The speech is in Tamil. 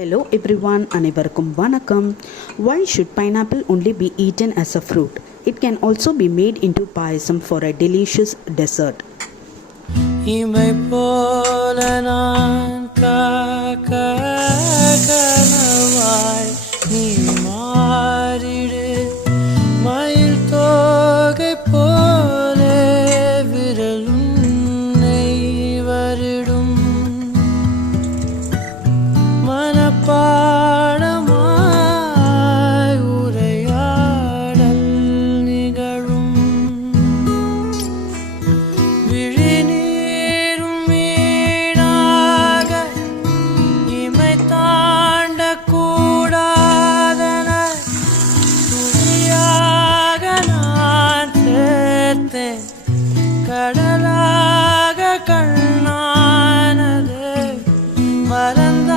Hello everyone, அனைவருக்கும் வணக்கம் Why should pineapple only be eaten as a fruit? It can also be made into payasam for a delicious dessert. இமை போல நான் காக்க கனவாய் நீ பாடமாய் உரையாடல் நிகழும். விழிநீரும் மீனாக இமை தாண்ட கூடாதன. துணியாக நான் சேர்த்தேன். கடலாக கண்ணானது. மறந்த